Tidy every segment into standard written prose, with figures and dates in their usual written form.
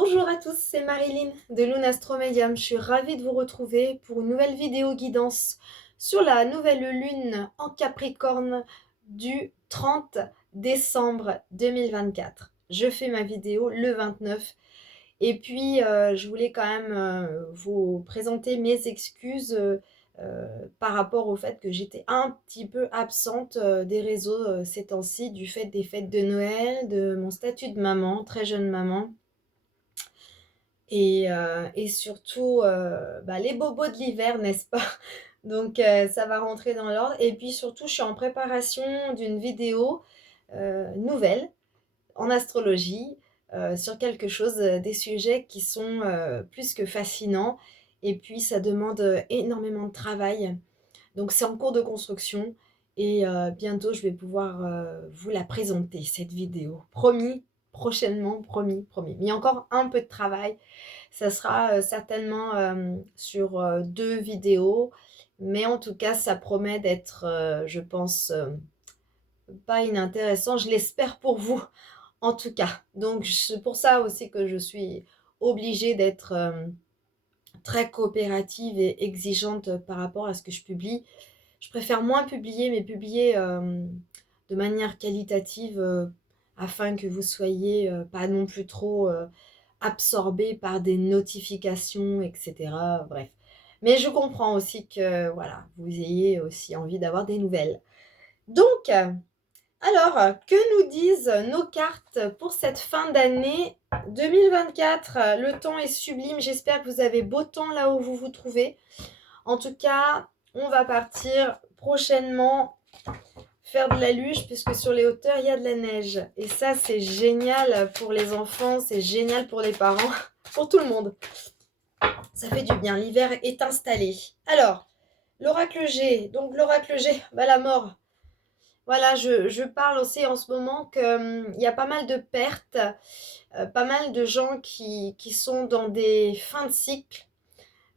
Bonjour à tous, c'est Marilyn de Lune Medium. Je suis ravie de vous retrouver pour une nouvelle vidéo guidance sur la nouvelle lune en Capricorne du 30 décembre 2024. Je fais ma vidéo le 29 et puis je voulais quand même vous présenter mes excuses par rapport au fait que j'étais un petit peu absente des réseaux ces temps-ci du fait des fêtes de Noël, de mon statut de maman, très jeune maman. Et surtout, les bobos de l'hiver, n'est-ce pas? Donc ça va rentrer dans l'ordre. Et puis surtout, je suis en préparation d'une vidéo nouvelle en astrologie sur quelque chose, des sujets qui sont plus que fascinants. Et puis ça demande énormément de travail. Donc c'est en cours de construction. Et bientôt, je vais pouvoir vous la présenter, cette vidéo. Promis, prochainement, promis, promis. Mais il y a encore un peu de travail. Ça sera certainement sur 2 vidéos, mais en tout cas, ça promet d'être, je pense, pas inintéressant. Je l'espère pour vous, en tout cas. Donc c'est pour ça aussi que je suis obligée d'être très coopérative et exigeante par rapport à ce que je publie. Je préfère moins publier, mais publier de manière qualitative afin que vous soyez pas non plus trop absorbé par des notifications, etc. Bref. Mais je comprends aussi que voilà, vous ayez aussi envie d'avoir des nouvelles. Donc, alors, que nous disent nos cartes pour cette fin d'année 2024? Le temps est sublime, j'espère que vous avez beau temps là où vous vous trouvez. En tout cas, on va partir prochainement faire de la luge puisque sur les hauteurs, il y a de la neige. Et ça, c'est génial pour les enfants, c'est génial pour les parents, pour tout le monde. Ça fait du bien, l'hiver est installé. Alors, l'oracle G. Donc l'oracle G, la mort. Voilà, je parle aussi en ce moment qu'il y a pas mal de pertes, pas mal de gens qui sont dans des fins de cycle.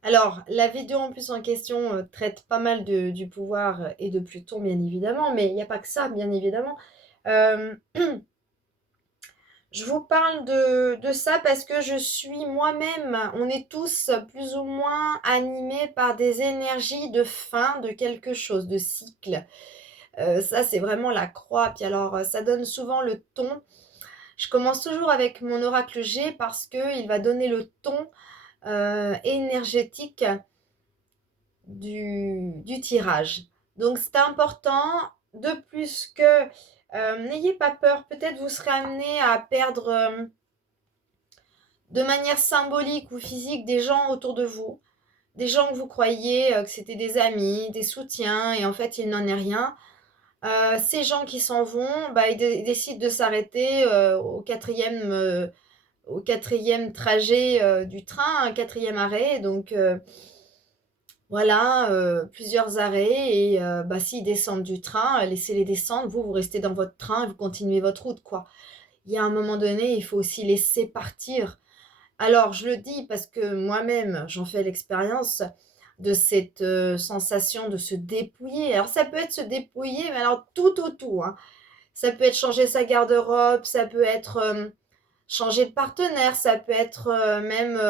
Alors, la vidéo en plus en question traite pas mal du pouvoir et de Pluton, bien évidemment, mais il n'y a pas que ça, bien évidemment. Euh, je vous parle de ça parce que je suis moi-même, on est tous plus ou moins animés par des énergies de fin de quelque chose, de cycle. Ça, c'est vraiment la croix. Puis alors, ça donne souvent le ton. Je commence toujours avec mon oracle G parce qu'il va donner le ton énergétique du tirage. Donc c'est important. De plus que n'ayez pas peur, peut-être vous serez amené à perdre de manière symbolique ou physique des gens autour de vous, des gens que vous croyez que c'était des amis, des soutiens, et en fait il n'en est rien. Ces gens qui s'en vont, ils décident de s'arrêter au quatrième trajet du train, un quatrième arrêt. Donc voilà, plusieurs arrêts et s'ils descendent du train, laissez-les descendre. Vous, vous restez dans votre train et vous continuez votre route, quoi. Il y a un moment donné, il faut aussi laisser partir. Alors, je le dis parce que moi-même, j'en fais l'expérience de cette sensation de se dépouiller. Alors, ça peut être se dépouiller, mais alors tout, hein. Ça peut être changer sa garde-robe, ça peut être changer de partenaire, ça peut être même,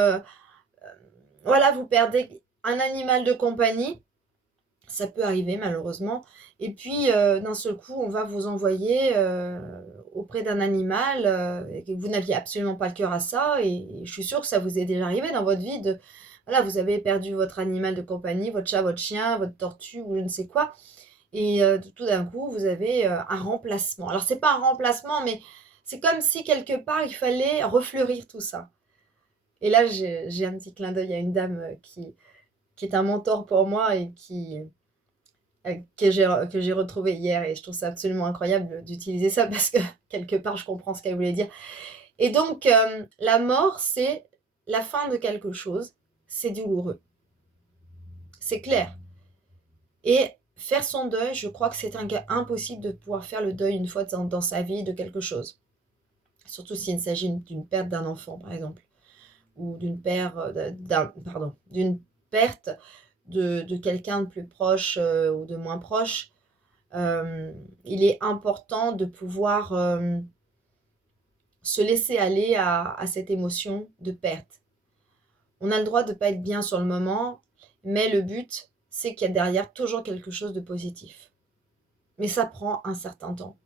voilà, vous perdez un animal de compagnie. Ça peut arriver malheureusement. Et puis d'un seul coup, on va vous envoyer auprès d'un animal et que vous n'aviez absolument pas le cœur à ça. Et je suis sûre que ça vous est déjà arrivé dans votre vie de, voilà, vous avez perdu votre animal de compagnie, votre chat, votre chien, votre tortue ou je ne sais quoi. Et tout d'un coup, vous avez un remplacement. Alors c'est pas un remplacement, mais c'est comme si quelque part il fallait refleurir tout ça. Et là, j'ai un petit clin d'œil à une dame qui est un mentor pour moi et que j'ai retrouvé hier et je trouve ça absolument incroyable d'utiliser ça parce que quelque part je comprends ce qu'elle voulait dire. Et donc la mort c'est la fin de quelque chose, c'est douloureux, c'est clair. Et faire son deuil, je crois que c'est un cas impossible de pouvoir faire le deuil une fois dans sa vie de quelque chose. Surtout s'il s'agit d'une perte d'un enfant par exemple, ou d'une perte de quelqu'un de plus proche ou de moins proche. Il est important de pouvoir se laisser aller à cette émotion de perte. On a le droit de ne pas être bien sur le moment, mais le but, c'est qu'il y a derrière toujours quelque chose de positif. Mais ça prend un certain temps.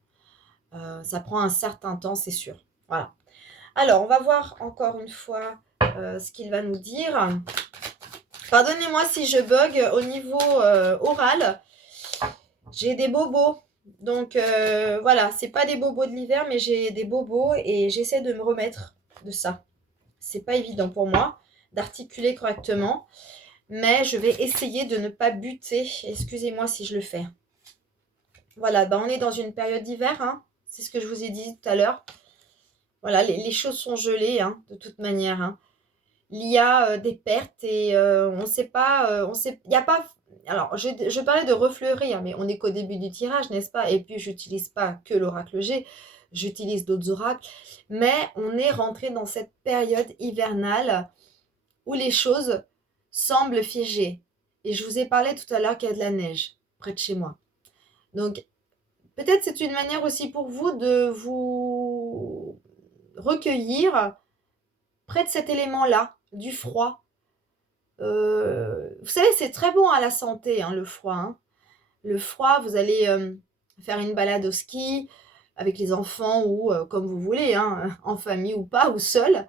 Ça prend un certain temps, c'est sûr. Voilà. Alors, on va voir encore une fois ce qu'il va nous dire. Pardonnez-moi si je bug au niveau oral. J'ai des bobos. Donc voilà, c'est pas des bobos de l'hiver, mais j'ai des bobos et j'essaie de me remettre de ça. C'est pas évident pour moi d'articuler correctement, mais je vais essayer de ne pas buter. Excusez-moi si je le fais. Voilà, on est dans une période d'hiver, hein. C'est ce que je vous ai dit tout à l'heure. Voilà, les choses sont gelées, hein, de toute manière, hein. Il y a des pertes et on ne sait pas, il n'y a pas. Alors, je parlais de refleurir, mais on n'est qu'au début du tirage, n'est-ce pas? Et puis, j'utilise pas que l'oracle G, j'utilise d'autres oracles, mais on est rentré dans cette période hivernale où les choses semblent figées. Et je vous ai parlé tout à l'heure qu'il y a de la neige près de chez moi. Donc, peut-être c'est une manière aussi pour vous de vous recueillir près de cet élément-là, du froid. Vous savez, c'est très bon à la santé, hein, le froid. Hein. Le froid, vous allez faire une balade au ski avec les enfants ou comme vous voulez, hein, en famille ou pas, ou seul.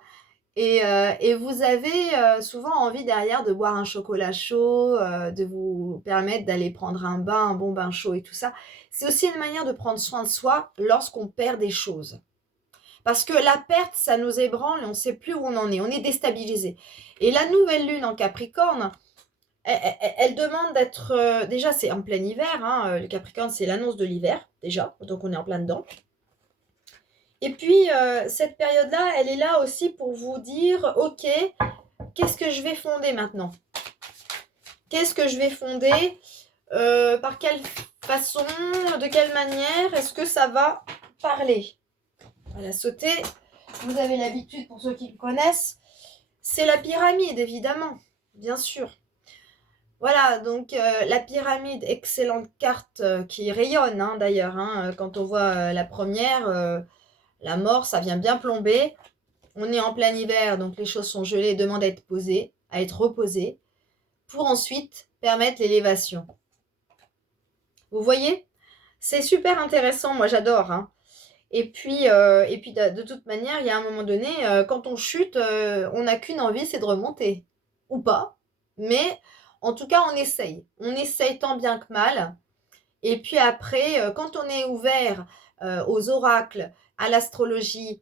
Et vous avez souvent envie derrière de boire un chocolat chaud, de vous permettre d'aller prendre un bain, un bon bain chaud et tout ça. C'est aussi une manière de prendre soin de soi lorsqu'on perd des choses. Parce que la perte, ça nous ébranle et on ne sait plus où on est déstabilisé. Et la nouvelle lune en Capricorne, elle demande d'être... déjà, c'est en plein hiver, hein, le Capricorne, c'est l'annonce de l'hiver, déjà, donc on est en plein dedans. Et puis, cette période-là, elle est là aussi pour vous dire, ok, qu'est-ce que je vais fonder maintenant? Qu'est-ce que je vais fonder? Par quelle façon? De quelle manière? Est-ce que ça va parler? Voilà, sauter. Vous avez l'habitude, pour ceux qui me connaissent, c'est la pyramide, évidemment, bien sûr. Voilà, donc la pyramide, excellente carte qui rayonne, hein, d'ailleurs. Hein, quand on voit la première, la mort, ça vient bien plomber. On est en plein hiver, donc les choses sont gelées et demandent à être posées, à être reposées, pour ensuite permettre l'élévation. Vous voyez? C'est super intéressant, moi j'adore. Hein. Et puis de toute manière, il y a un moment donné, quand on chute, on n'a qu'une envie, c'est de remonter. Ou pas. Mais en tout cas, on essaye. On essaye tant bien que mal. Et puis après, quand on est ouvert aux oracles, à l'astrologie,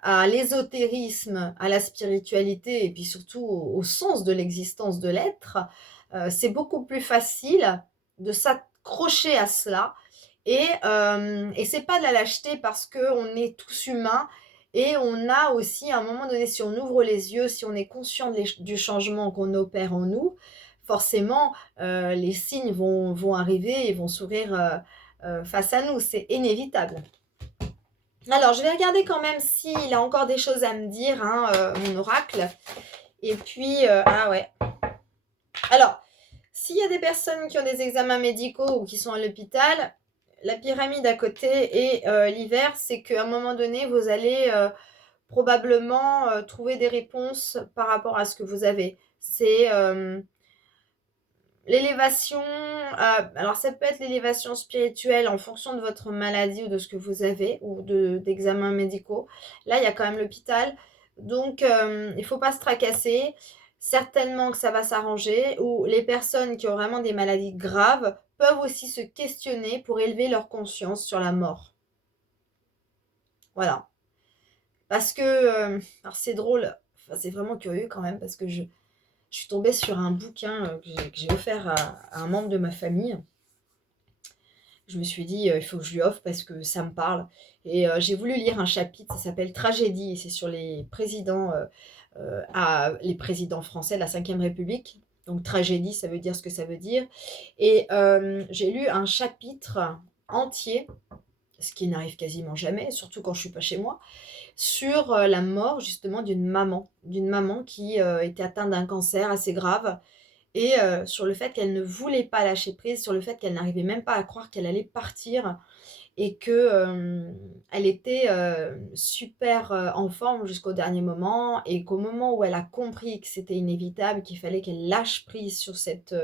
à l'ésotérisme, à la spiritualité, et puis surtout au sens de l'existence de l'être, c'est beaucoup plus facile de s'accrocher à cela. Et c'est pas de la lâcheté parce qu'on est tous humains et on a aussi, à un moment donné, si on ouvre les yeux, si on est conscient du changement qu'on opère en nous, forcément, les signes vont arriver et vont sourire face à nous. C'est inévitable. Alors, je vais regarder quand même s'il a encore des choses à me dire, hein, mon oracle. Et puis, ah ouais. Alors, s'il y a des personnes qui ont des examens médicaux ou qui sont à l'hôpital, la pyramide à côté et l'hiver, c'est qu'à un moment donné, vous allez probablement trouver des réponses par rapport à ce que vous avez. C'est l'élévation, alors ça peut être l'élévation spirituelle en fonction de votre maladie ou de ce que vous avez, ou d'examens médicaux. Là, il y a quand même l'hôpital, donc il ne faut pas se tracasser. Certainement que ça va s'arranger, ou les personnes qui ont vraiment des maladies graves peuvent aussi se questionner pour élever leur conscience sur la mort. Voilà. Parce que, alors c'est drôle, enfin, c'est vraiment curieux quand même, parce que je suis tombée sur un bouquin que j'ai offert à un membre de ma famille. Je me suis dit, il faut que je lui offre parce que ça me parle. Et j'ai voulu lire un chapitre, ça s'appelle Tragédie, et c'est sur les présidents, les présidents français de la Ve République. Donc tragédie, ça veut dire ce que ça veut dire. Et j'ai lu un chapitre entier, ce qui n'arrive quasiment jamais, surtout quand je ne suis pas chez moi, sur la mort justement d'une maman qui était atteinte d'un cancer assez grave et sur le fait qu'elle ne voulait pas lâcher prise, sur le fait qu'elle n'arrivait même pas à croire qu'elle allait partir et que, elle était, super, en forme jusqu'au dernier moment et qu'au moment où elle a compris que c'était inévitable, qu'il fallait qu'elle lâche prise sur cette,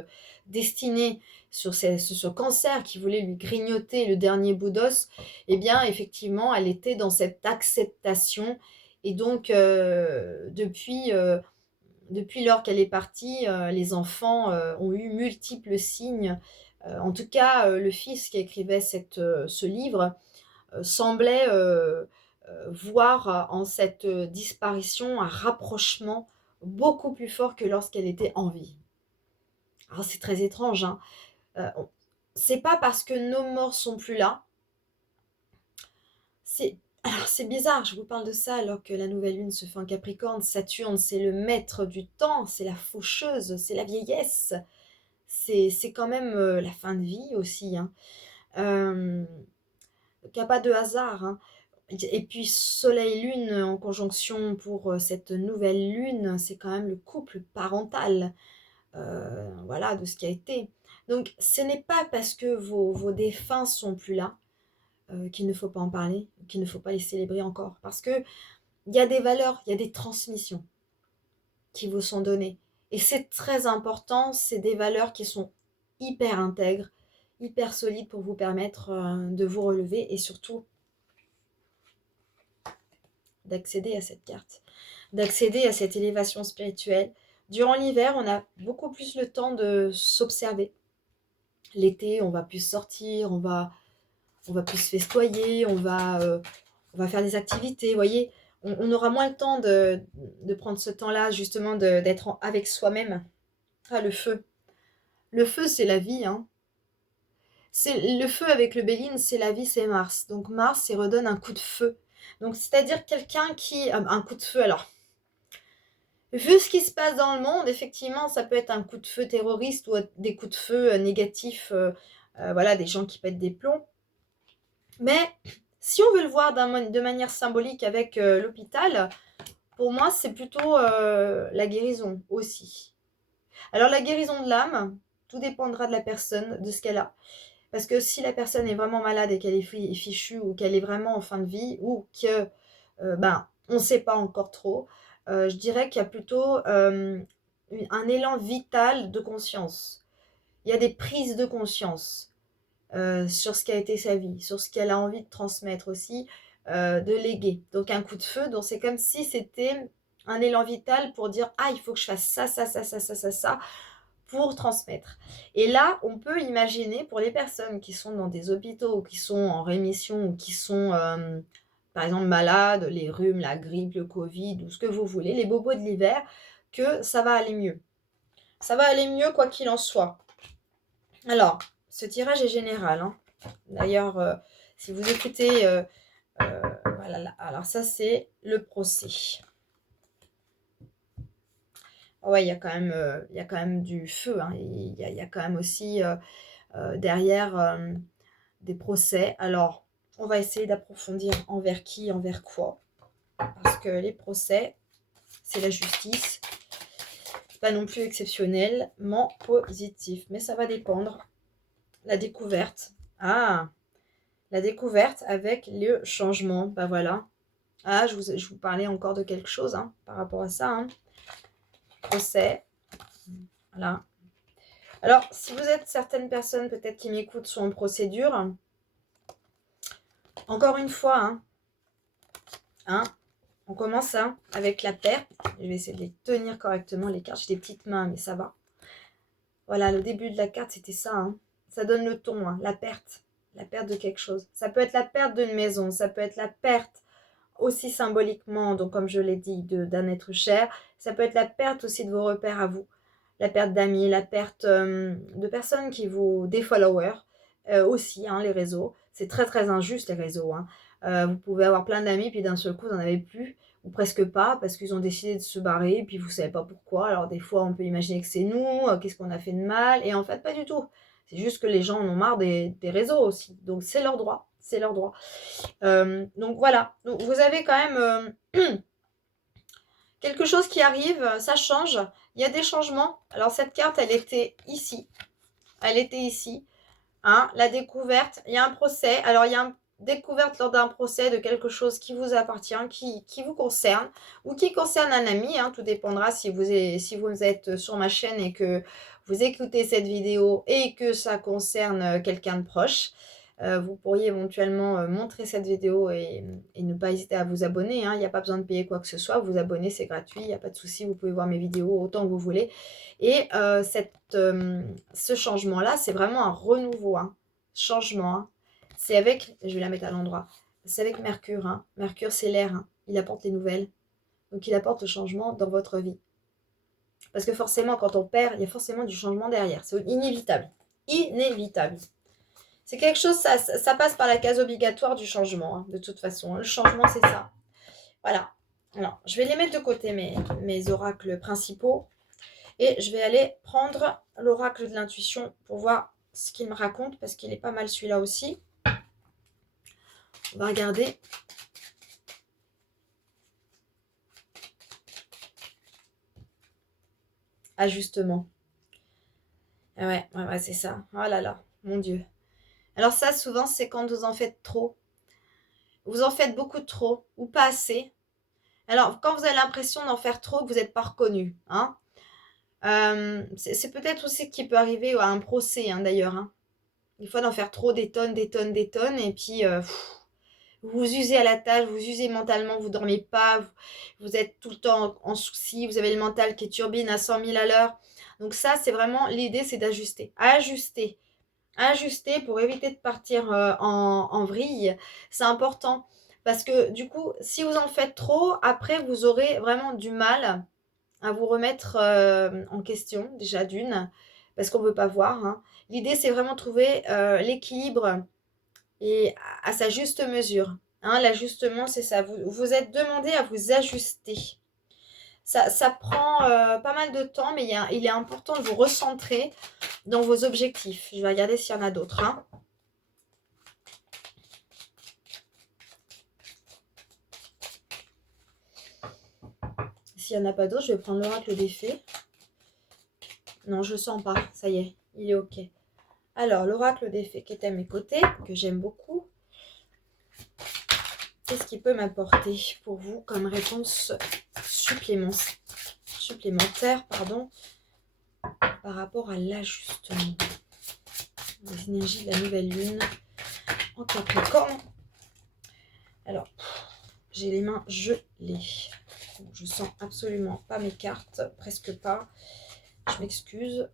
destinée, sur ce cancer qui voulait lui grignoter le dernier bout d'os, eh bien effectivement, elle était dans cette acceptation et donc, depuis lors qu'elle est partie, les enfants, ont eu multiples signes. En tout cas, le fils qui écrivait ce livre, semblait, voir en cette, disparition un rapprochement beaucoup plus fort que lorsqu'elle était en vie. Alors c'est très étrange, hein, on c'est pas parce que nos morts sont plus là, c'est bizarre, je vous parle de ça alors que la nouvelle lune se fait en Capricorne. Saturne, c'est le maître du temps, c'est la faucheuse, c'est la vieillesse. C'est quand même, la fin de vie aussi, hein. Hem, qu'il y a pas de hasard, hein. Et puis soleil-lune en conjonction pour, cette nouvelle lune, c'est quand même le couple parental, voilà, de ce qui a été. Donc ce n'est pas parce que vos défunts sont plus là, qu'il ne faut pas en parler, qu'il ne faut pas les célébrer encore. Parce qu'il y a des valeurs, il y a des transmissions qui vous sont données et c'est très important, c'est des valeurs qui sont hyper intègres, hyper solides pour vous permettre, de vous relever et surtout d'accéder à cette carte, d'accéder à cette élévation spirituelle. Durant l'hiver, on a beaucoup plus le temps de s'observer. L'été, on va plus sortir, on va plus se festoyer, on va faire des activités, vous voyez? On aura moins le temps de prendre ce temps-là, justement, d'être avec soi-même. Ah, le feu. Le feu, c'est la vie, hein. C'est le feu avec le Béline, c'est la vie, c'est Mars. Donc Mars, il redonne un coup de feu. Donc c'est-à-dire quelqu'un qui un coup de feu. Alors, vu ce qui se passe dans le monde, effectivement, ça peut être un coup de feu terroriste ou des coups de feu négatifs, voilà, des gens qui pètent des plombs. Mais si on veut le voir de manière symbolique avec l'hôpital, pour moi, c'est plutôt la guérison aussi. Alors la guérison de l'âme, tout dépendra de la personne, de ce qu'elle a. Parce que si la personne est vraiment malade et qu'elle est fichue ou qu'elle est vraiment en fin de vie ou que, ben, on ne sait pas encore trop, je dirais qu'il y a plutôt un élan vital de conscience. Il y a des prises de conscience sur ce qu'a été sa vie, sur ce qu'elle a envie de transmettre aussi, de léguer. Donc un coup de feu, donc c'est comme si c'était un élan vital pour dire ah il faut que je fasse ça, ça, ça, ça, ça, ça, ça pour transmettre. Et là, on peut imaginer pour les personnes qui sont dans des hôpitaux, ou qui sont en rémission, ou qui sont par exemple malades, les rhumes, la grippe, le Covid, ou ce que vous voulez, les bobos de l'hiver, que ça va aller mieux. Ça va aller mieux quoi qu'il en soit. Alors, ce tirage est général, hein. D'ailleurs, si vous écoutez, voilà, alors ça c'est le procès. Ouais, il y a quand même du feu, hein. Il y a quand même aussi derrière des procès. Alors, on va essayer d'approfondir envers qui, envers quoi. Parce que les procès, c'est la justice. Pas non plus exceptionnellement positif. Mais ça va dépendre. La découverte. Ah, la découverte avec le changement. Bah voilà. Ah, je vous parlais encore de quelque chose hein, par rapport à ça. Hein. Procès. Voilà. Alors, si vous êtes certaines personnes peut-être qui m'écoutent sont en procédure, encore une fois, hein, on commence avec la perte. Je vais essayer de les tenir correctement, les cartes. J'ai des petites mains, mais ça va. Voilà, le début de la carte, c'était ça. Hein. Ça donne le ton, hein, la perte de quelque chose. Ça peut être la perte d'une maison, ça peut être la perte aussi symboliquement, donc comme je l'ai dit, d'un être cher. Ça peut être la perte aussi de vos repères à vous. La perte d'amis, la perte de personnes qui vous... des followers aussi, hein, les réseaux. C'est très très injuste les réseaux. Hein. Vous pouvez avoir plein d'amis, puis d'un seul coup, vous n'en avez plus, ou presque pas, parce qu'ils ont décidé de se barrer, puis vous ne savez pas pourquoi. Alors des fois, on peut imaginer que c'est nous, qu'est-ce qu'on a fait de mal, et en fait, pas du tout. C'est juste que les gens en ont marre des réseaux aussi. Donc c'est leur droit, c'est leur droit. Donc voilà, donc, vous avez quand même quelque chose qui arrive, ça change. Il y a des changements. Alors cette carte, elle était ici. Elle était ici. Hein, la découverte, il y a un procès. Alors il y a découverte lors d'un procès de quelque chose qui vous appartient, qui vous concerne, ou qui concerne un ami, hein, tout dépendra si vous êtes sur ma chaîne et que vous écoutez cette vidéo et que ça concerne quelqu'un de proche. Vous pourriez éventuellement montrer cette vidéo et ne pas hésiter à vous abonner, hein. Il n'y a pas besoin de payer quoi que ce soit. Vous abonner, c'est gratuit, il n'y a pas de souci. Vous pouvez voir mes vidéos autant que vous voulez. Et ce changement-là, c'est vraiment un renouveau, hein. Changement, hein. C'est avec, je vais la mettre à l'endroit, c'est avec Mercure, hein. Mercure, c'est l'air, hein. Il apporte les nouvelles. Donc, il apporte le changement dans votre vie. Parce que forcément, quand on perd, il y a forcément du changement derrière. C'est inévitable. Inévitable. C'est quelque chose, ça passe par la case obligatoire du changement, hein, de toute façon. Le changement, c'est ça. Voilà. Alors, je vais les mettre de côté, mes oracles principaux. Et je vais aller prendre l'oracle de l'intuition pour voir ce qu'il me raconte, parce qu'il est pas mal celui-là aussi. On va regarder. Ajustement. Ah ouais, c'est ça. Oh là là, mon Dieu. Alors ça, souvent, c'est quand vous en faites trop. Vous en faites beaucoup trop ou pas assez. Alors, quand vous avez l'impression d'en faire trop, que vous n'êtes pas reconnu, hein. C'est peut-être aussi ce qui peut arriver à un procès, hein, d'ailleurs, hein. Des fois, d'en faire trop, des tonnes, des tonnes, des tonnes, et puis vous usez à la tâche, vous usez mentalement, vous ne dormez pas, vous êtes tout le temps en souci, vous avez le mental qui turbine à 100 000 à l'heure. Donc ça, c'est vraiment, l'idée, c'est d'ajuster. Ajuster pour éviter de partir en vrille. C'est important parce que du coup, si vous en faites trop, après, vous aurez vraiment du mal à vous remettre en question, déjà d'une, parce qu'on ne veut pas voir, hein. L'idée, c'est vraiment trouver l'équilibre et à sa juste mesure, hein. L'ajustement, c'est ça. Vous êtes demandé à vous ajuster. Ça prend pas mal de temps, mais il est important de vous recentrer dans vos objectifs. Je vais regarder s'il y en a d'autres, hein. S'il n'y en a pas d'autres, je vais prendre l'oracle des fées. Non, je ne sens pas. Ça y est, il est OK. Alors, l'oracle des fées qui est à mes côtés, que j'aime beaucoup. Qu'est-ce qu'il peut m'apporter pour vous comme réponse supplémentaire par rapport à l'ajustement? Les énergies de la nouvelle lune en Capricorne. Alors, j'ai les mains gelées. Je sens absolument pas mes cartes, presque pas. Je m'excuse.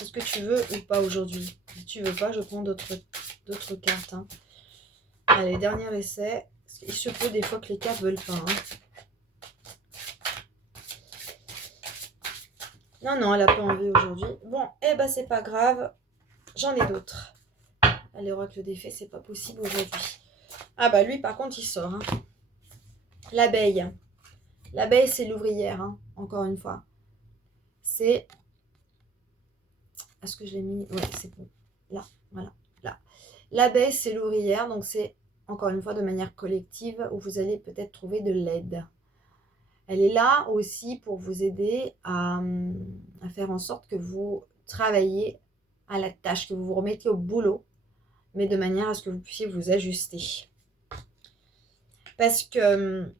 Est-ce que tu veux ou pas aujourd'hui? Si tu veux pas, je prends d'autres cartes, hein. Allez, dernier essai. Il se peut des fois que les cartes veulent pas, hein. Non, elle n'a pas envie aujourd'hui. Bon, c'est pas grave. J'en ai d'autres. Allez, oracle des fées, c'est pas possible aujourd'hui. Ah bah lui, par contre, il sort, hein. L'abeille. L'abeille, c'est l'ouvrière, hein, encore une fois. C'est... Est-ce que je l'ai mis? Ouais, c'est bon. Là, voilà, là. L'abeille, c'est l'ouvrière, donc c'est, encore une fois, de manière collective, où vous allez peut-être trouver de l'aide. Elle est là aussi pour vous aider à faire en sorte que vous travaillez à la tâche, que vous vous remettez au boulot, mais de manière à ce que vous puissiez vous ajuster. Parce que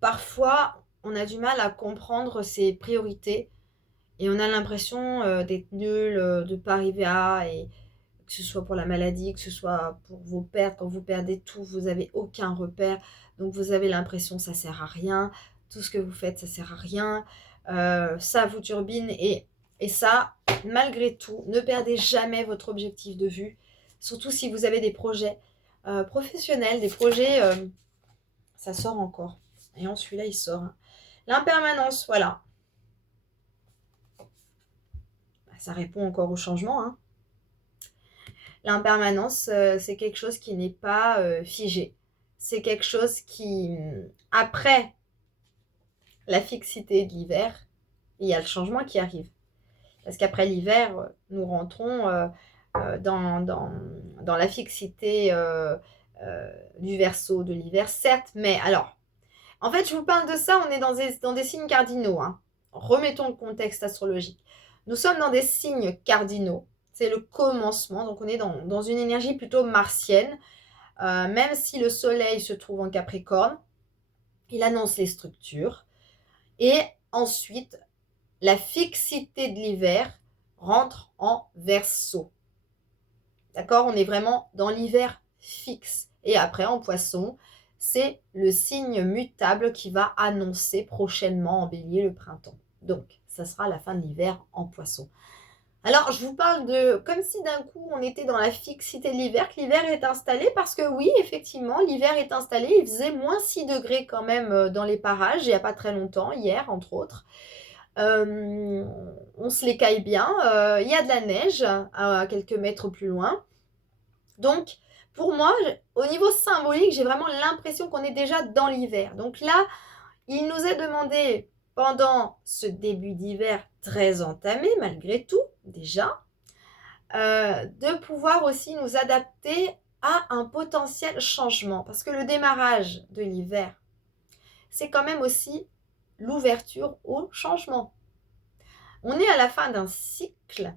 parfois, on a du mal à comprendre ses priorités et on a l'impression d'être nul, de ne pas arriver à, et que ce soit pour la maladie, que ce soit pour vos pertes, quand vous perdez tout, vous n'avez aucun repère, donc vous avez l'impression que ça ne sert à rien, tout ce que vous faites, ça ne sert à rien, ça vous turbine, et ça, malgré tout, ne perdez jamais votre objectif de vue, surtout si vous avez des projets professionnels, des projets, ça sort encore, et en celui-là, il sort, hein. L'impermanence, voilà. Ça répond encore au changement, hein. L'impermanence, c'est quelque chose qui n'est pas figé. C'est quelque chose qui, après la fixité de l'hiver, il y a le changement qui arrive. Parce qu'après l'hiver, nous rentrons dans la fixité du Verseau de l'hiver, certes, mais alors, en fait, je vous parle de ça, on est dans des signes cardinaux, hein. Remettons le contexte astrologique. Nous sommes dans des signes cardinaux c'est le commencement. Donc on est dans une énergie plutôt martienne. Même si le soleil se trouve en Capricorne, il annonce les structures. Et ensuite, la fixité de l'hiver rentre en Verseau. D'accord? On est vraiment dans l'hiver fixe. Et après, en Poisson, c'est le signe mutable qui va annoncer prochainement en Bélier le printemps. Donc, ça sera la fin de l'hiver en Poisson. Alors, je vous parle de comme si d'un coup on était dans la fixité de l'hiver, que l'hiver est installé, parce que oui, effectivement, l'hiver est installé. Il faisait moins 6 degrés quand même dans les parages, il n'y a pas très longtemps, hier entre autres. On se les caille bien. Il y a de la neige à quelques mètres plus loin. Donc, pour moi, au niveau symbolique, j'ai vraiment l'impression qu'on est déjà dans l'hiver. Donc là, il nous est demandé, pendant ce début d'hiver très entamé, malgré tout, déjà, de pouvoir aussi nous adapter à un potentiel changement. Parce que le démarrage de l'hiver, c'est quand même aussi l'ouverture au changement. On est à la fin d'un cycle,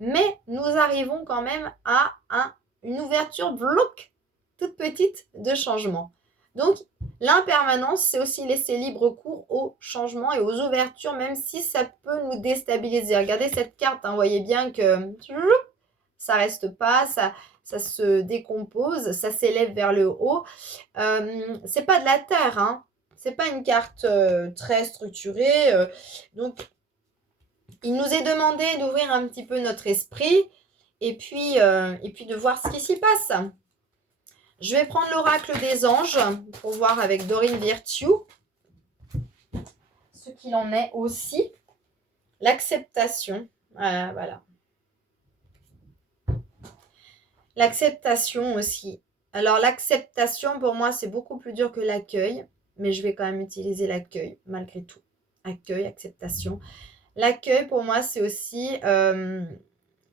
mais nous arrivons quand même à une ouverture bloc, toute petite, de changement. Donc, l'impermanence, c'est aussi laisser libre cours au changement et aux ouvertures, même si ça peut nous déstabiliser. Regardez cette carte, vous voyez bien que ça reste pas, ça se décompose, ça s'élève vers le haut. C'est pas de la terre, hein. C'est pas une carte très structurée. Donc, il nous est demandé d'ouvrir un petit peu notre esprit et puis de voir ce qui s'y passe. Je vais prendre l'oracle des anges pour voir avec Dorine Virtue ce qu'il en est aussi. L'acceptation. Voilà. L'acceptation aussi. Alors l'acceptation pour moi c'est beaucoup plus dur que l'accueil, mais je vais quand même utiliser l'accueil malgré tout. Accueil, acceptation. L'accueil pour moi c'est aussi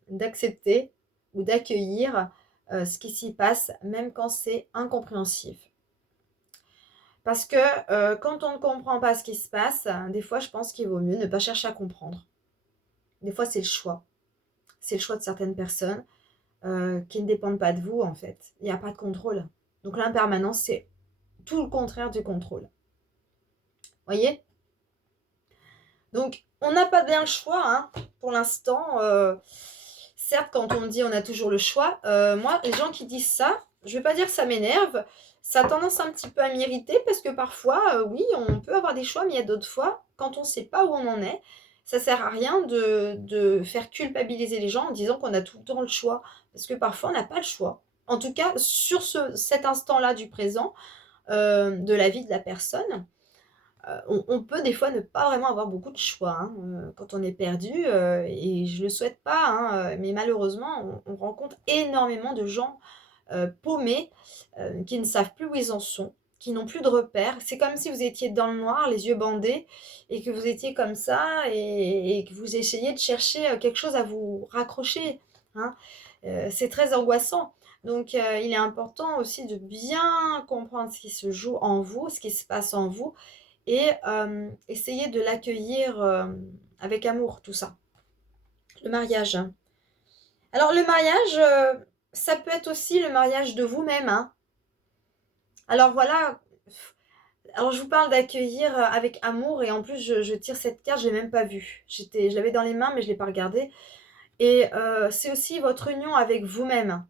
d'accepter ou d'accueillir ce qui s'y passe, même quand c'est incompréhensif. Parce que quand on ne comprend pas ce qui se passe, des fois je pense qu'il vaut mieux ne pas chercher à comprendre. Des fois c'est le choix. C'est le choix de certaines personnes qui ne dépendent pas de vous en fait. Il n'y a pas de contrôle. Donc l'impermanence c'est tout le contraire du contrôle. Voyez? Donc on n'a pas bien le choix hein, pour l'instant. Certes, quand on dit on a toujours le choix, moi, les gens qui disent ça, je ne vais pas dire que ça m'énerve, ça a tendance un petit peu à m'irriter parce que parfois, oui, on peut avoir des choix, mais il y a d'autres fois, quand on ne sait pas où on en est, ça ne sert à rien de faire culpabiliser les gens en disant qu'on a tout le temps le choix. Parce que parfois, on n'a pas le choix. En tout cas, sur cet instant-là du présent, de la vie de la personne, on peut des fois ne pas vraiment avoir beaucoup de choix hein, quand on est perdu, et je ne le souhaite pas, hein, mais malheureusement, on rencontre énormément de gens paumés, qui ne savent plus où ils en sont, qui n'ont plus de repères. C'est comme si vous étiez dans le noir, les yeux bandés, et que vous étiez comme ça, et que vous essayiez de chercher quelque chose à vous raccrocher. Hein. C'est très angoissant. Donc, il est important aussi de bien comprendre ce qui se joue en vous, ce qui se passe en vous, et essayer de l'accueillir avec amour, tout ça. Le mariage. Alors le mariage, ça peut être aussi le mariage de vous-même. Hein. Alors voilà, alors je vous parle d'accueillir avec amour et en plus je tire cette carte, je ne l'ai même pas vue. Je l'avais dans les mains mais je ne l'ai pas regardée. Et c'est aussi votre union avec vous-même.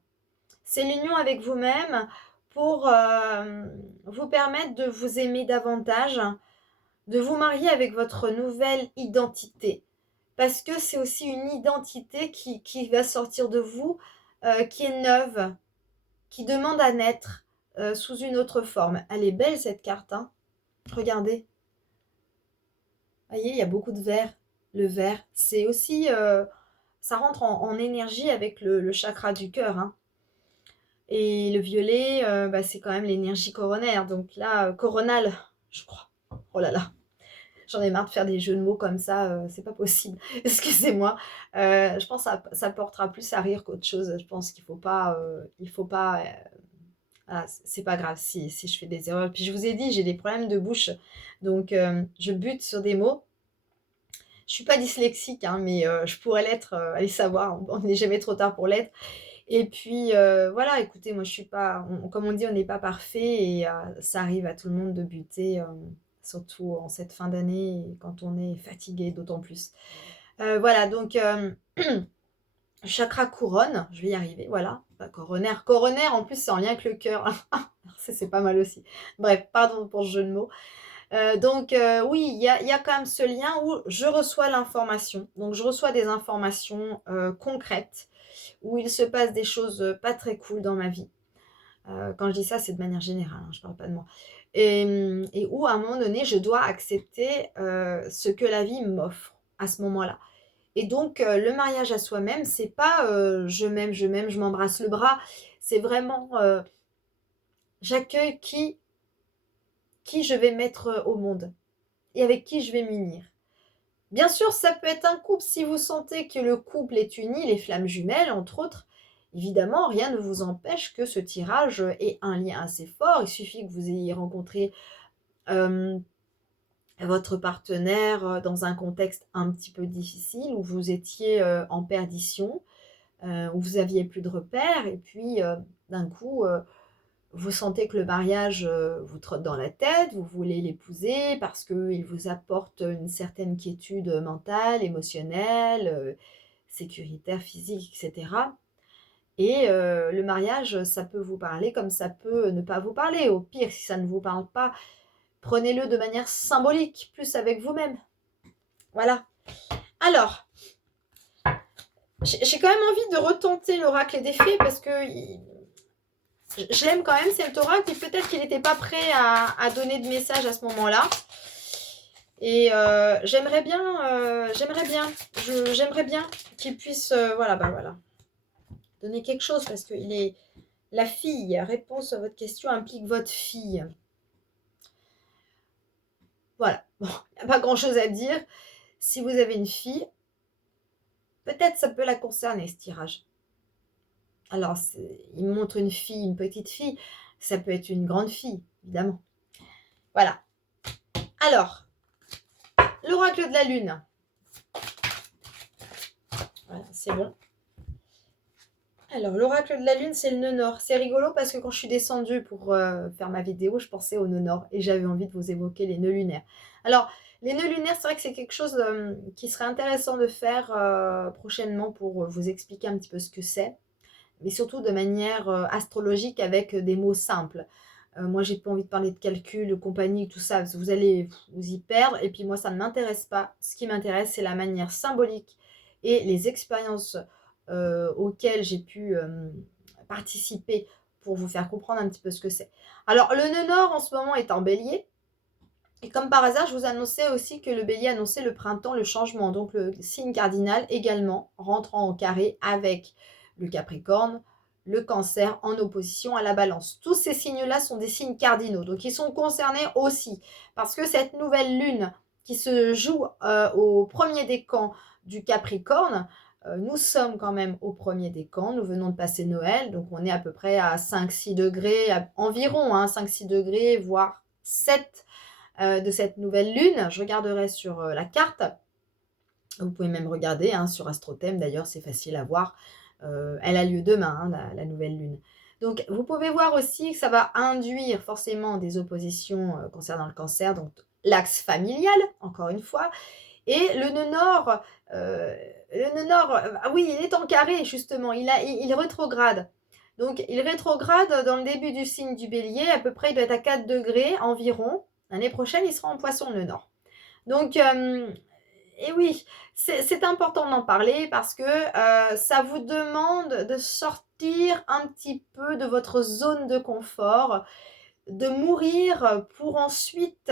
C'est l'union avec vous-même pour vous permettre de vous aimer davantage, de vous marier avec votre nouvelle identité. Parce que c'est aussi une identité qui va sortir de vous, qui est neuve, qui demande à naître sous une autre forme. Elle est belle cette carte, hein. Regardez. Vous voyez, il y a beaucoup de vert. Le vert, c'est aussi, ça rentre en énergie avec le chakra du cœur. Hein. Et le violet, c'est quand même l'énergie coronaire. Donc là, coronale, je crois. Oh là là. J'en ai marre de faire des jeux de mots comme ça, c'est pas possible. Excusez-moi. Je pense que ça portera plus à rire qu'autre chose. Je pense qu'il faut pas, ah, c'est pas grave si je fais des erreurs. Puis je vous ai dit, j'ai des problèmes de bouche, donc je bute sur des mots. Je suis pas dyslexique, hein, mais je pourrais l'être, allez savoir, on n'est jamais trop tard pour l'être. Et puis, voilà, écoutez, moi je suis pas comme on dit, on n'est pas parfait et ça arrive à tout le monde de buter, surtout en cette fin d'année et quand on est fatigué d'autant plus. Voilà donc chakra couronne, je vais y arriver, voilà, pas coronaire. Coronaire en plus c'est en lien avec le cœur. Ça c'est pas mal aussi. Bref, pardon pour ce jeu de mots. Donc oui, il y a quand même ce lien où je reçois l'information. Donc je reçois des informations, concrètes, où il se passe des choses, pas très cool dans ma vie. Quand je dis ça, c'est de manière générale, hein, je parle pas de moi. Et où à un moment donné, je dois accepter, ce que la vie m'offre à ce moment-là. Et donc le mariage à soi-même, c'est pas, je m'aime, je m'embrasse le bras. C'est vraiment, j'accueille qui je vais mettre, au monde et avec qui je vais m'unir. Bien sûr, ça peut être un couple. Si vous sentez que le couple est uni, les flammes jumelles, entre autres, évidemment, rien ne vous empêche que ce tirage ait un lien assez fort. Il suffit que vous ayez rencontré euh, votre partenaire dans un contexte un petit peu difficile, où vous étiez en perdition, où vous aviez plus de repères, et puis d'un coup, vous sentez que le mariage vous trotte dans la tête, vous voulez l'épouser parce qu'il vous apporte une certaine quiétude mentale, émotionnelle, sécuritaire, physique, etc. Et le mariage, ça peut vous parler comme ça peut ne pas vous parler. Au pire, si ça ne vous parle pas, prenez-le de manière symbolique, plus avec vous-même. Voilà. Alors, j'ai quand même envie de retenter l'oracle des fées parce que je l'aime quand même, cet oracle, et peut-être qu'il n'était pas prêt à donner de message à ce moment-là. Et j'aimerais bien qu'il puisse, voilà, donner quelque chose parce que il est la fille. Réponse à votre question implique votre fille. Voilà. Bon, il n'y a pas grand-chose à dire. Si vous avez une fille, peut-être ça peut la concerner ce tirage. Alors, il montre une fille, une petite fille. Ça peut être une grande fille, évidemment. Voilà. Alors, l'oracle de la lune. Voilà, c'est bon. Alors, l'oracle de la lune, c'est le nœud nord. C'est rigolo parce que quand je suis descendue pour faire ma vidéo, je pensais au nœud nord et j'avais envie de vous évoquer les nœuds lunaires. Alors, les nœuds lunaires, c'est vrai que c'est quelque chose qui serait intéressant de faire prochainement pour vous expliquer un petit peu ce que c'est, mais surtout de manière astrologique avec des mots simples. Moi, j'ai pas envie de parler de calcul, de compagnie, tout ça, parce que vous allez vous y perdre. Et puis moi, ça ne m'intéresse pas. Ce qui m'intéresse, c'est la manière symbolique et les expériences auxquelles j'ai pu participer pour vous faire comprendre un petit peu ce que c'est. Alors, le nœud nord en ce moment est en bélier. Et comme par hasard, je vous annonçais aussi que le bélier annonçait le printemps, le changement. Donc, le signe cardinal également rentrant en carré avec le capricorne, le cancer en opposition à la balance. Tous ces signes-là sont des signes cardinaux. Donc, ils sont concernés aussi. Parce que cette nouvelle lune qui se joue au premier décan du capricorne, nous sommes quand même au premier décan. Nous venons de passer Noël. Donc, on est à peu près à 5-6 degrés, environ 5-6 degrés, voire 7 de cette nouvelle lune. Je regarderai sur la carte. Vous pouvez même regarder sur AstroThème, d'ailleurs c'est facile à voir. Elle a lieu demain, la nouvelle lune. Donc vous pouvez voir aussi que ça va induire forcément des oppositions concernant le cancer, donc l'axe familial, encore une fois. Et le nœud nord, ah oui, il est en carré justement, il rétrograde. Donc il rétrograde dans le début du signe du bélier, à peu près il doit être à 4 degrés environ. L'année prochaine, il sera en poisson nœud nord. Donc, et oui, c'est important d'en parler parce que ça vous demande de sortir un petit peu de votre zone de confort, de mourir pour ensuite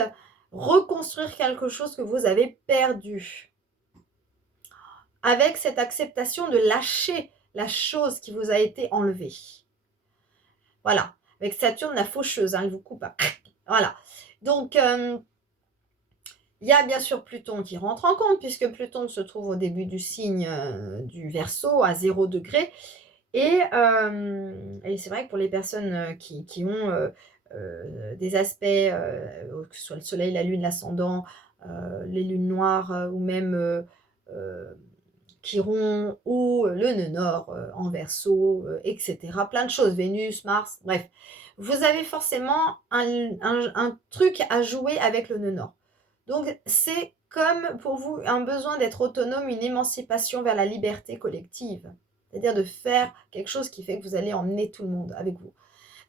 reconstruire quelque chose que vous avez perdu. Avec cette acceptation de lâcher la chose qui vous a été enlevée. Voilà. Avec Saturne, la faucheuse, il vous coupe. Voilà. Donc, il y a bien sûr Pluton qui rentre en compte, puisque Pluton se trouve au début du signe du Verseau, à 0 degré. Et c'est vrai que pour les personnes qui ont des aspects, que ce soit le Soleil, la Lune, l'Ascendant, les lunes noires ou même euh, Chiron ou le nœud nord en Verseau, etc. Plein de choses, Vénus, Mars, bref. Vous avez forcément un truc à jouer avec le nœud nord. Donc c'est comme pour vous un besoin d'être autonome, une émancipation vers la liberté collective. C'est-à-dire de faire quelque chose qui fait que vous allez emmener tout le monde avec vous.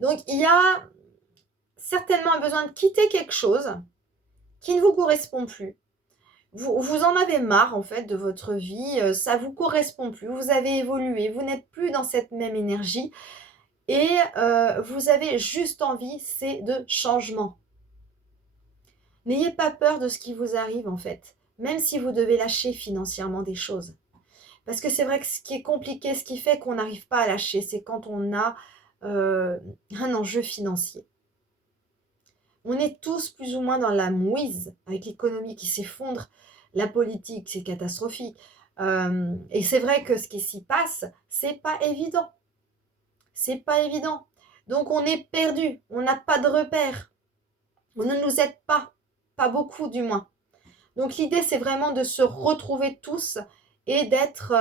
Donc il y a certainement un besoin de quitter quelque chose qui ne vous correspond plus. Vous en avez marre en fait de votre vie, ça vous correspond plus, vous avez évolué, vous n'êtes plus dans cette même énergie et vous avez juste envie, c'est de changement. N'ayez pas peur de ce qui vous arrive en fait, même si vous devez lâcher financièrement des choses. Parce que c'est vrai que ce qui est compliqué, ce qui fait qu'on n'arrive pas à lâcher, c'est quand on a un enjeu financier. On est tous plus ou moins dans la mouise avec l'économie qui s'effondre, la politique, c'est catastrophique. Et c'est vrai que ce qui s'y passe, c'est pas évident. C'est pas évident. Donc on est perdu, on n'a pas de repères. On ne nous aide pas beaucoup du moins. Donc l'idée, c'est vraiment de se retrouver tous et d'être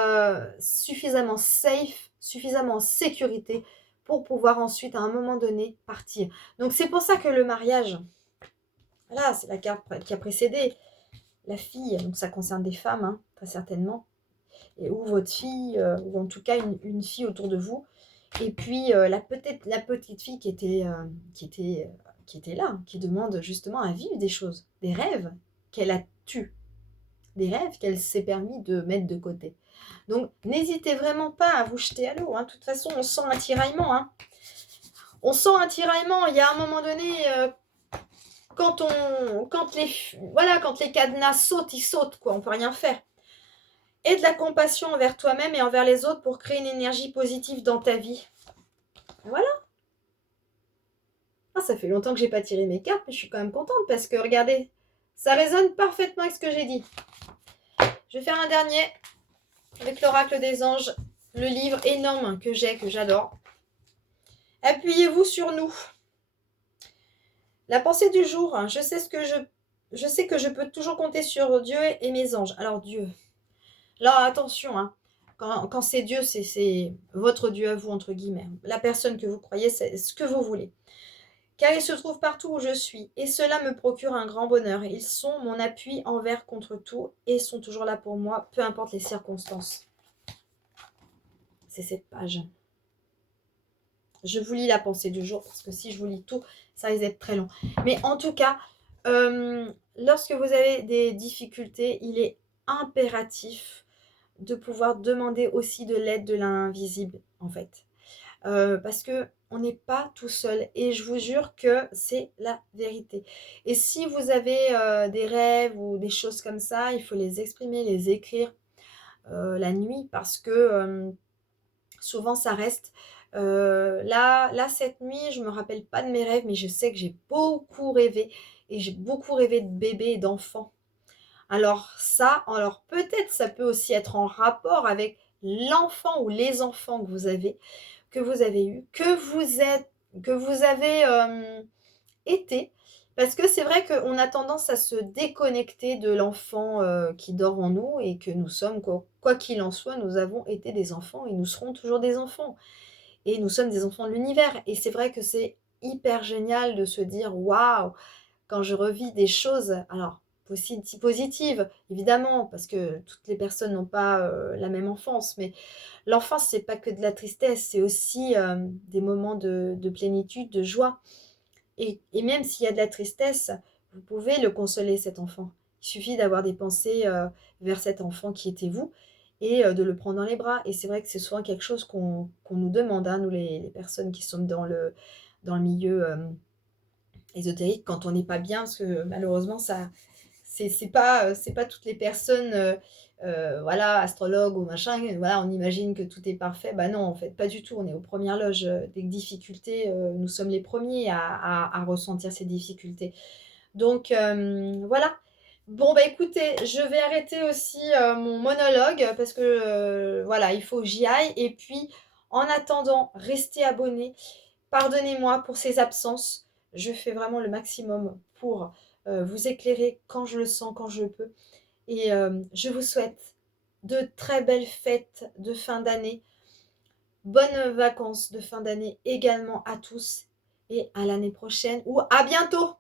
suffisamment safe, suffisamment en sécurité pour pouvoir ensuite, à un moment donné, partir. Donc c'est pour ça que le mariage, voilà, c'est la carte qui a précédé. La fille, donc ça concerne des femmes, hein, très certainement, et, ou votre fille, ou en tout cas une fille autour de vous. Et puis la petite fille qui était là, qui demande justement à vivre des choses, des rêves qu'elle a tus, des rêves qu'elle s'est permis de mettre de côté. Donc n'hésitez vraiment pas à vous jeter à l'eau. Hein. De toute façon, on sent un tiraillement. Hein. On sent un tiraillement. Il y a un moment donné, quand les cadenas sautent, ils sautent, quoi. On peut rien faire. Et de la compassion envers toi-même et envers les autres pour créer une énergie positive dans ta vie. Voilà. Ah, ça fait longtemps que j'ai pas tiré mes cartes, mais je suis quand même contente parce que regardez, ça résonne parfaitement avec ce que j'ai dit. Je vais faire un dernier avec l'oracle des anges, le livre énorme que j'adore. Appuyez-vous sur nous. La pensée du jour, hein, je sais que je peux toujours compter sur Dieu et mes anges. Alors Dieu. Là, attention, hein. Quand c'est Dieu, c'est votre Dieu à vous, entre guillemets. La personne que vous croyez, c'est ce que vous voulez. Car ils se trouvent partout où je suis, et cela me procure un grand bonheur. Ils sont mon appui envers contre tout, et sont toujours là pour moi, peu importe les circonstances. C'est cette page. Je vous lis la pensée du jour, parce que si je vous lis tout, ça risque d'être très long. Mais en tout cas, lorsque vous avez des difficultés, il est impératif de pouvoir demander aussi de l'aide de l'invisible, en fait. Parce que on n'est pas tout seul. Et je vous jure que c'est la vérité. Et si vous avez des rêves ou des choses comme ça, il faut les exprimer, les écrire la nuit, parce que souvent ça reste. Là, cette nuit, je me rappelle pas de mes rêves, mais je sais que j'ai beaucoup rêvé. Et j'ai beaucoup rêvé de bébés et d'enfants. Alors peut-être ça peut aussi être en rapport avec l'enfant ou les enfants que vous avez eu, que vous avez été. Parce que c'est vrai qu'on a tendance à se déconnecter de l'enfant qui dort en nous et que nous sommes, quoi qu'il en soit, nous avons été des enfants et nous serons toujours des enfants. Et nous sommes des enfants de l'univers. Et c'est vrai que c'est hyper génial de se dire, waouh, quand je revis des choses, alors positives, évidemment, parce que toutes les personnes n'ont pas la même enfance, mais l'enfance, c'est pas que de la tristesse, c'est aussi des moments de plénitude, de joie. Et même s'il y a de la tristesse, vous pouvez le consoler, cet enfant. Il suffit d'avoir des pensées vers cet enfant qui était vous et de le prendre dans les bras. Et c'est vrai que c'est souvent quelque chose qu'on nous demande, hein, nous les personnes qui sommes dans le milieu ésotérique, quand on n'est pas bien, parce que malheureusement, ça, c'est pas toutes les personnes, voilà, astrologues ou machin, voilà, on imagine que tout est parfait. Bah non, en fait, pas du tout. On est aux premières loges des difficultés. Nous sommes les premiers à ressentir ces difficultés. Donc, voilà. Bon, bah écoutez, je vais arrêter aussi mon monologue parce que, voilà, il faut que j'y aille. Et puis, en attendant, restez abonnés. Pardonnez-moi pour ces absences. Je fais vraiment le maximum pour vous éclairer quand je le sens, quand je peux. Et je vous souhaite de très belles fêtes de fin d'année. Bonnes vacances de fin d'année également à tous et à l'année prochaine ou à bientôt!